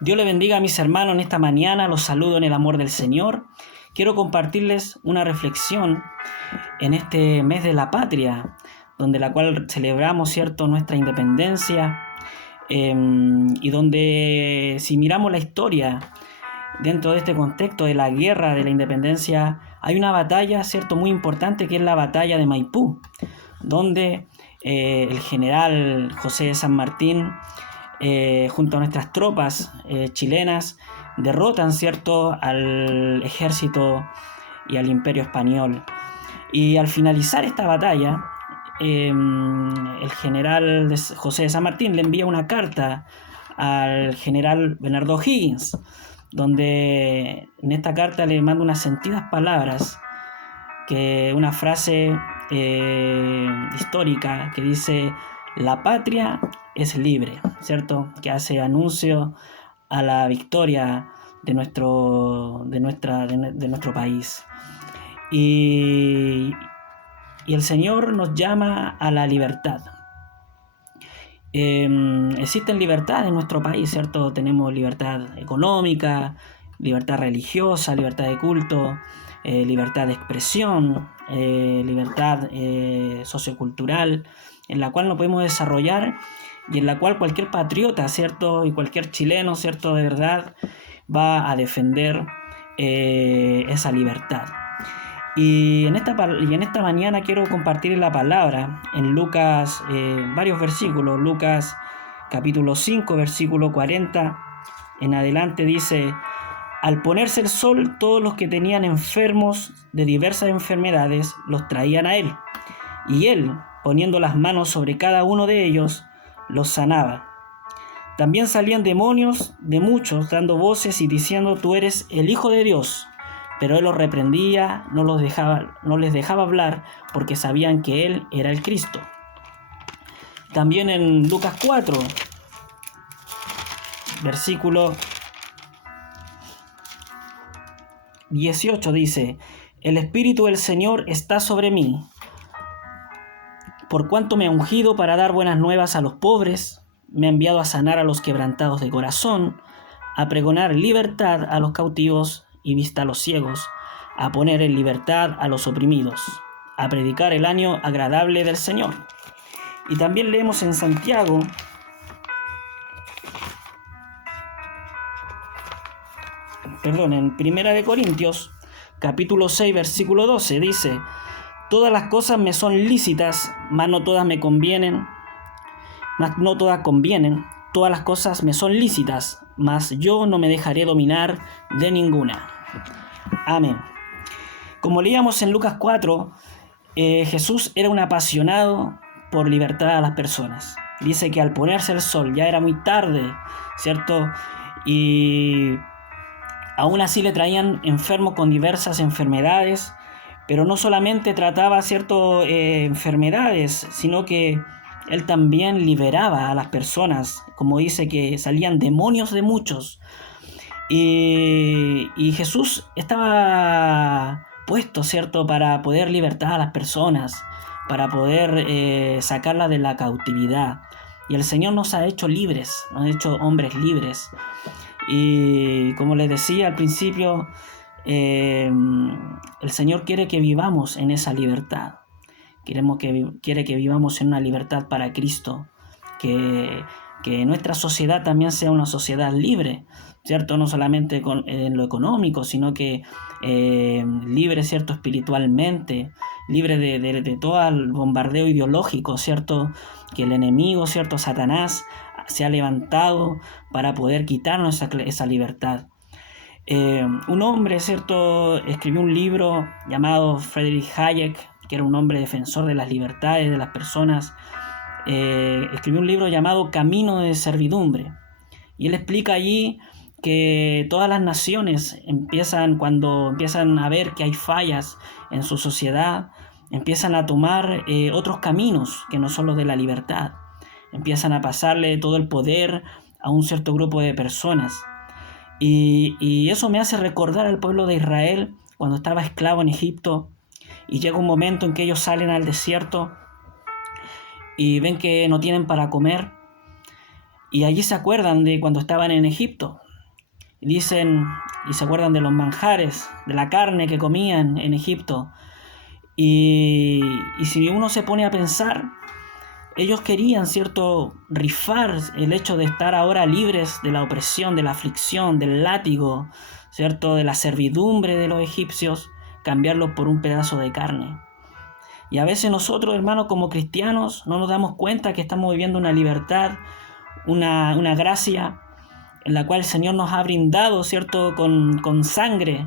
Dios le bendiga a mis hermanos en esta mañana, los saludo en el amor del Señor. Quiero compartirles una reflexión en este mes de la patria, donde la cual celebramos, ¿cierto?, nuestra independencia, y donde si miramos la historia dentro de este contexto de la guerra de la independencia, hay una batalla, ¿cierto?, muy importante, que es la batalla de Maipú, donde el general José de San Martín, junto a nuestras tropas chilenas, derrotan, ¿cierto?, al ejército y al imperio español. Y al finalizar esta batalla, el general José de San Martín le envía una carta al general Bernardo O'Higgins, donde en esta carta le manda unas sentidas palabras, una frase histórica que dice: la patria es libre, ¿cierto?, que hace anuncio a la victoria de nuestro país. Y el Señor nos llama a la libertad. Existen libertades en nuestro país, ¿cierto? Tenemos libertad económica, libertad religiosa, libertad de culto, libertad de expresión, libertad sociocultural, en la cual nos podemos desarrollar y en la cual cualquier patriota, ¿cierto?, y cualquier chileno, ¿cierto?, de verdad va a defender esa libertad. Y en esta mañana quiero compartir la palabra en Lucas, varios versículos. Lucas capítulo 5, versículo 40 en adelante dice: al ponerse el sol, todos los que tenían enfermos de diversas enfermedades los traían a él, y él, poniendo las manos sobre cada uno de ellos, los sanaba. También salían demonios de muchos, dando voces y diciendo: tú eres el Hijo de Dios. Pero él los reprendía, no les dejaba hablar, porque sabían que él era el Cristo. También en Lucas 4, versículo 18 dice: el Espíritu del Señor está sobre mí, por cuanto me ha ungido para dar buenas nuevas a los pobres, me ha enviado a sanar a los quebrantados de corazón, a pregonar libertad a los cautivos y vista a los ciegos, a poner en libertad a los oprimidos, a predicar el año agradable del Señor. Y también leemos en Santiago, en Primera de Corintios, capítulo 6, versículo 12, dice: todas las cosas me son lícitas, mas no todas me convienen, todas las cosas me son lícitas, mas yo no me dejaré dominar de ninguna. Amén. Como leíamos en Lucas 4, Jesús era un apasionado por libertad a las personas. Dice que al ponerse el sol ya era muy tarde, ¿cierto? Y aún así le traían enfermos con diversas enfermedades, pero no solamente trataba, ¿cierto?, enfermedades, sino que él también liberaba a las personas, como dice que salían demonios de muchos. Y Jesús estaba puesto, ¿cierto?, para poder libertar a las personas, para poder sacarlas de la cautividad. Y el Señor nos ha hecho libres, nos ha hecho hombres libres. Y como les decía al principio, el Señor quiere que vivamos en esa libertad. Quiere que vivamos en una libertad para Cristo, que nuestra sociedad también sea una sociedad libre, ¿cierto? No solamente en lo económico, sino que libre, ¿cierto?, espiritualmente, libre de todo el bombardeo ideológico, ¿cierto?, que el enemigo, ¿cierto?, Satanás, se ha levantado para poder quitarnos esa libertad. Un hombre, ¿cierto?, escribió un libro llamado Friedrich Hayek, que era un hombre defensor de las libertades de las personas. Escribió un libro llamado Camino de Servidumbre, y él explica allí que todas las naciones cuando empiezan a ver que hay fallas en su sociedad, empiezan a tomar otros caminos que no son los de la libertad. Empiezan a pasarle todo el poder a un cierto grupo de personas. Y eso me hace recordar al pueblo de Israel cuando estaba esclavo en Egipto, y llega un momento en que ellos salen al desierto y ven que no tienen para comer, y allí se acuerdan de cuando estaban en Egipto, Y dicen, y se acuerdan de los manjares, de la carne que comían en Egipto. Y si uno se pone a pensar, ellos querían, ¿cierto?, rifar el hecho de estar ahora libres de la opresión, de la aflicción, del látigo, ¿cierto?, de la servidumbre de los egipcios, cambiarlo por un pedazo de carne. Y a veces nosotros, hermanos, como cristianos, no nos damos cuenta que estamos viviendo una libertad, una gracia en la cual el Señor nos ha brindado, ¿cierto?, con sangre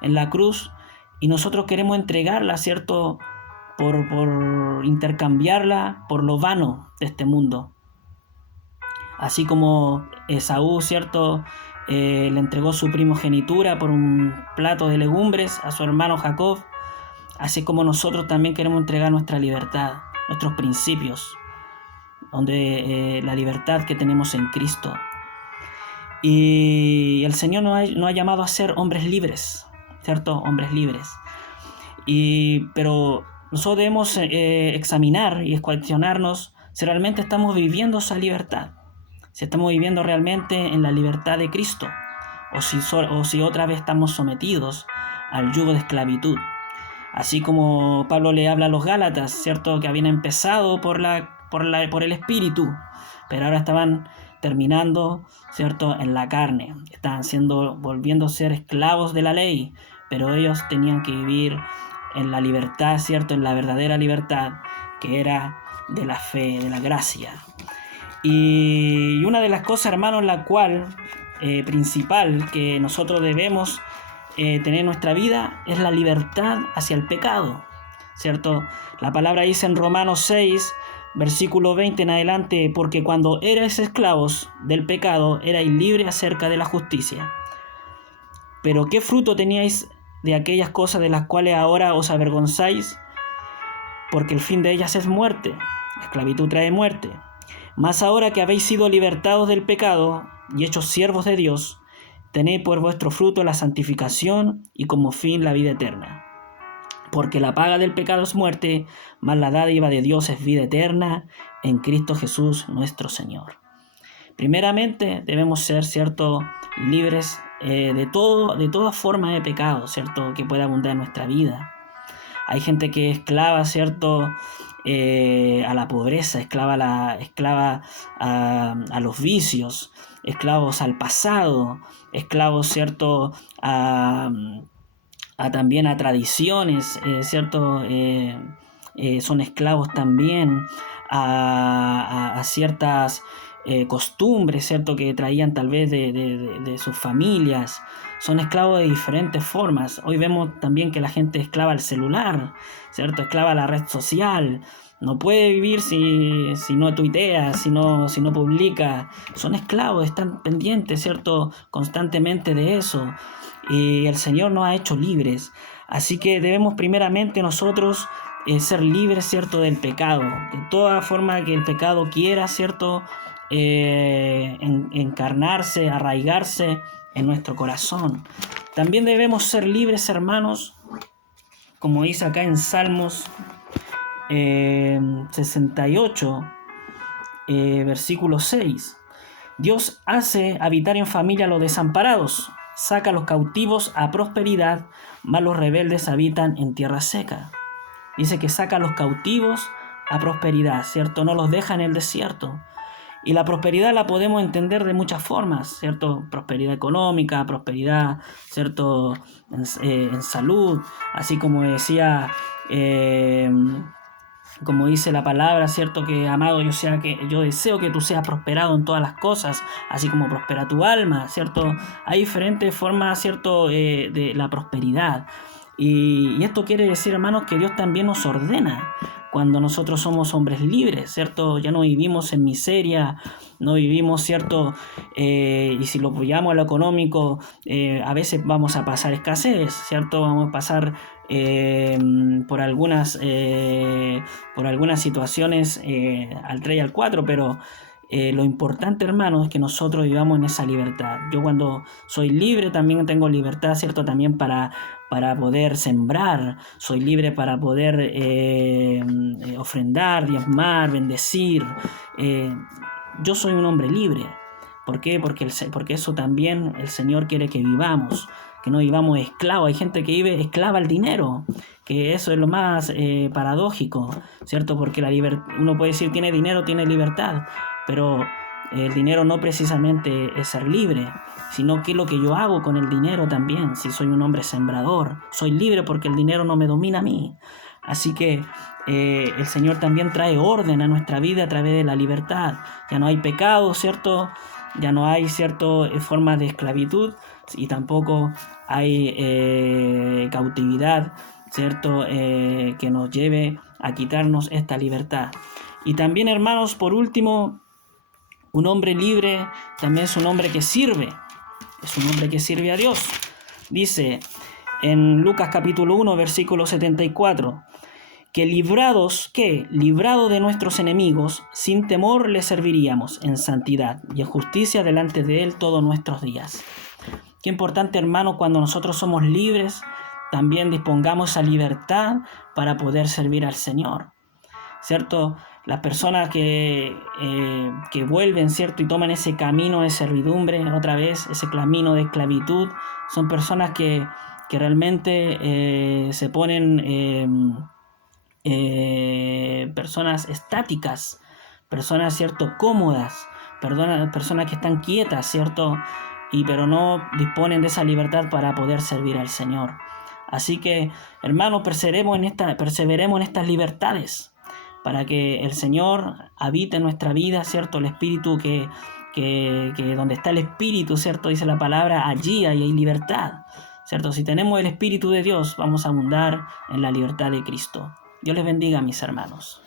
en la cruz, y nosotros queremos entregarla, ¿cierto?, por intercambiarla por lo vano de este mundo. Así como Esaú, ¿cierto?, le entregó su primogenitura por un plato de legumbres a su hermano Jacob, así como nosotros también queremos entregar nuestra libertad, nuestros principios, la libertad que tenemos en Cristo. Y el Señor nos ha llamado a ser hombres libres, ¿cierto? Hombres libres. Pero nosotros debemos examinar y cuestionarnos si realmente estamos viviendo esa libertad, si estamos viviendo realmente en la libertad de Cristo, o si otra vez estamos sometidos al yugo de esclavitud. Así como Pablo le habla a los Gálatas, ¿cierto?, que habían empezado por el Espíritu, pero ahora estaban terminando, ¿cierto?, en la carne. Estaban volviendo a ser esclavos de la ley, pero ellos tenían que vivir en la libertad, ¿cierto?, en la verdadera libertad, que era de la fe, de la gracia. Y una de las cosas, hermanos, la cual principal que nosotros debemos tener en nuestra vida es la libertad hacia el pecado, ¿cierto? La palabra dice en Romanos 6, versículo 20 en adelante: porque cuando erais esclavos del pecado, erais libres acerca de la justicia. Pero ¿qué fruto teníais de aquellas cosas de las cuales ahora os avergonzáis? Porque el fin de ellas es muerte. La esclavitud trae muerte. Mas ahora que habéis sido libertados del pecado y hechos siervos de Dios, tenéis por vuestro fruto la santificación y como fin la vida eterna. Porque la paga del pecado es muerte, mas la dádiva de Dios es vida eterna en Cristo Jesús nuestro Señor. Primeramente debemos ser, ¿cierto?, libres de toda forma de pecado, ¿cierto?, que pueda abundar en nuestra vida. Hay gente que es esclava, ¿cierto?, a la pobreza, esclava a los vicios, esclavos al pasado, esclavos, ¿cierto?, también a tradiciones, ¿cierto?, son esclavos también a ciertas costumbres, ¿cierto?, que traían tal vez de sus familias. Son esclavos de diferentes formas. Hoy vemos también que la gente es esclava al celular, ¿cierto?, esclava a la red social. No puede vivir si no tuitea, si no publica. Son esclavos, están pendientes, ¿cierto?, constantemente de eso. Y el Señor nos ha hecho libres. Así que debemos primeramente nosotros ser libres, ¿cierto?, del pecado. De toda forma que el pecado quiera, ¿cierto?, encarnarse, arraigarse en nuestro corazón. También debemos ser libres, hermanos, como dice acá en Salmos 68, versículo 6. Dios hace habitar en familia a los desamparados, saca a los cautivos a prosperidad, mas los rebeldes habitan en tierra seca. Dice que saca a los cautivos a prosperidad, ¿cierto? No los deja en el desierto. Y la prosperidad la podemos entender de muchas formas, ¿cierto? Prosperidad económica, prosperidad, ¿cierto?, en salud, así como decía, como dice la palabra, ¿cierto?, que amado, yo deseo que tú seas prosperado en todas las cosas, así como prospera tu alma, ¿cierto? Hay diferentes formas, ¿cierto?, de la prosperidad. Y esto quiere decir, hermanos, que Dios también nos ordena cuando nosotros somos hombres libres, ¿cierto? Ya no vivimos en miseria, no vivimos, ¿cierto? Y si lo apoyamos a lo económico, a veces vamos a pasar escasez, ¿cierto? Vamos a pasar por algunas situaciones al 3 y al 4, pero lo importante, hermano, es que nosotros vivamos en esa libertad. Yo cuando soy libre también tengo libertad, ¿cierto?, también para poder sembrar. Soy libre para poder ofrendar, diezmar, bendecir. Yo soy un hombre libre, ¿Por qué? Porque eso también el Señor quiere que vivamos, que no vivamos esclavos. Hay gente que vive esclava al dinero, que eso es lo más paradójico, ¿cierto? Porque uno puede decir tiene dinero, tiene libertad, pero el dinero no precisamente es ser libre, sino que lo que yo hago con el dinero también. Si soy un hombre sembrador, soy libre porque el dinero no me domina a mí. Así que el Señor también trae orden a nuestra vida a través de la libertad. Ya no hay pecado, ¿cierto? Ya no hay, ¿cierto?, formas de esclavitud, y tampoco hay cautividad, ¿cierto?, que nos lleve a quitarnos esta libertad. Y también, hermanos, por último, un hombre libre también es un hombre que sirve. Es un hombre que sirve a Dios. Dice en Lucas capítulo 1, versículo 74, que librados, ¿qué? Librado de nuestros enemigos, sin temor le serviríamos en santidad y en justicia delante de Él todos nuestros días. Qué importante, hermano, cuando nosotros somos libres, también dispongamos esa libertad para poder servir al Señor, ¿cierto? Las personas que vuelven, ¿cierto?, y toman ese camino de servidumbre, otra vez, ese camino de esclavitud, son personas que realmente se ponen personas estáticas, personas, ¿cierto?, cómodas, personas que están quietas, ¿cierto?, pero no disponen de esa libertad para poder servir al Señor. Así que, hermanos, perseveremos en estas libertades, para que el Señor habite en nuestra vida, ¿cierto? El Espíritu que donde está el Espíritu, ¿cierto?, dice la palabra, allí hay libertad, ¿cierto? Si tenemos el Espíritu de Dios, vamos a abundar en la libertad de Cristo. Dios les bendiga, mis hermanos.